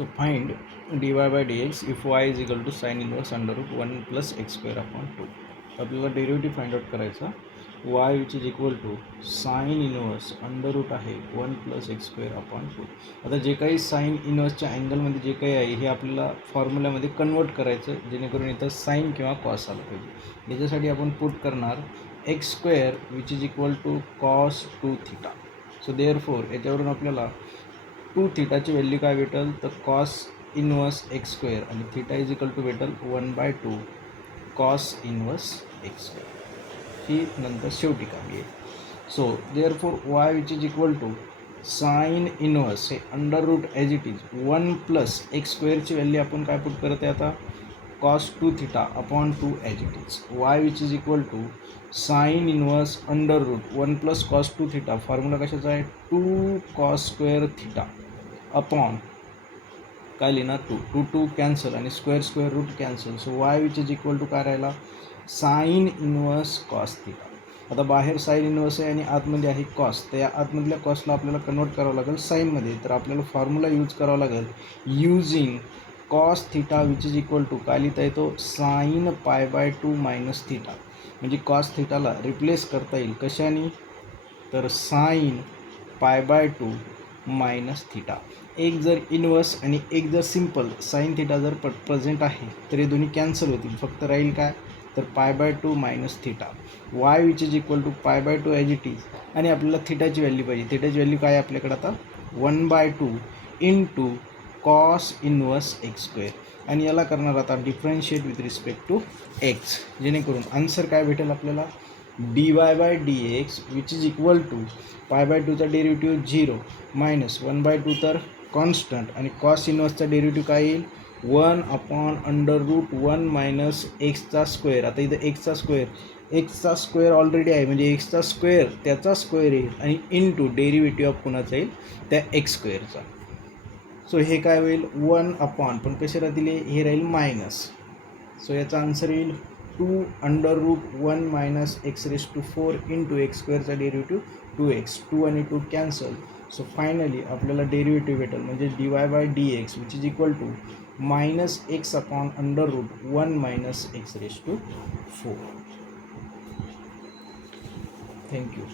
So find dy by dx if y is equal to sin inverse under root 1 plus x square upon 2. आपल्याला derivative find out करायचा y which is equal to sine inverse under root आहे 1 plus x square upon 2. आता जे काही sign इनवर्सच्या अँगलमध्ये जे काही आहे हे आपल्याला फॉर्म्युल्यामध्ये कन्वर्ट करायचं जेणेकरून इथं साइन किंवा कॉस आलं पाहिजे. याच्यासाठी आपण पुट करणार x square which is equal to cos 2 theta. So therefore याच्यावरून आपल्याला 2 थिटाची व्हॅल्यू काय भेटेल तर कॉस इनवर्स एक्स स्क्वेअर आणि थिटा इज इक्वल टू भेटेल 1/2 कॉस इनवर्स एक्स स्क्वेअर. ही नंतर शेवटी काढली आहे. So therefore y which is equal to sine inverse हे under root as it is 1 plus x स्क्वेअरची व्हॅल्यू आपण काय पुट करत आहे आता cos 2 theta upon 2 as it is. Y which is equal to sine inverse under root 1 plus cos 2 theta. Formula कशाचा आहे 2 cos square theta upon काय लिहिणार 2 कॅन्सल आणि square root cancel. So y which is equal to काय राहिला sine inverse cos theta. आता बाहेर sine inverse आहे आणि आतमध्ये आहे कॉस, तर या आतमधल्या कॉसला आपल्याला कन्वर्ट करावं लागेल साईनमध्ये. तर आपल्याला फॉर्म्युला यूज करावा लागेल using cos theta which is equal to काय लिहिता येतो साइन π/2 मायनस थिटा. म्हणजे कॉस थिटाला रिप्लेस करता येईल कशाने तर साइन π/2 मायनस थिटा. एक जर इनवर्स आणि एक जर सिम्पल साइन थिटा जर प्रेझेंट आहे तर हे दोन्ही कॅन्सल होतील. फक्त राहील काय तर π/2 minus theta. Y which is equal to π/2 as it is आणि आपल्याला थिटाची व्हॅल्यू पाहिजे. थिटाची व्हॅल्यू काय आहे आपल्याकडे आता 1/2 into cos inverse x square आणि याला करणार आता differentiate with respect to x जेणेकरून आन्सर काय भेटेल आपल्याला dy bye dx which is equal to π/2चा डेरिव्हेटिव्ह 0 मायनस 1/2 तर कॉन्स्टंट आणि कॉस इनवर्सचा डेरिव्हेटिव्ह काय येईल 1 अपॉन अंडर रूट 1 मायनस एक्सचा स्क्वेअर. आता इथं एक्सचा स्क्वेअर ऑलरेडी आहे म्हणजे एक्सचा स्क्वेअर त्याचा स्क्वेअर येईल आणि इंटू डेरिव्हेटिव्ह ऑफ कुणाचा येईल त्या एक्स स्क्वेअरचा. सो हे काय होईल 1 अपॉन पण कसे राहतील हे राहील मायनस. सो याचा आन्सर येईल 2 under root 1 minus x raise to 4 into x स्क्वेअरचा डेरिव्हेटिव्ह 2x. 2 आणि 2 कॅन्सल. सो फायनली आपल्याला डेरिव्हेटिव्ह भेटेल म्हणजे dy bye dx which is equal to minus x upon under root 1 minus x raise to 4. Thank you.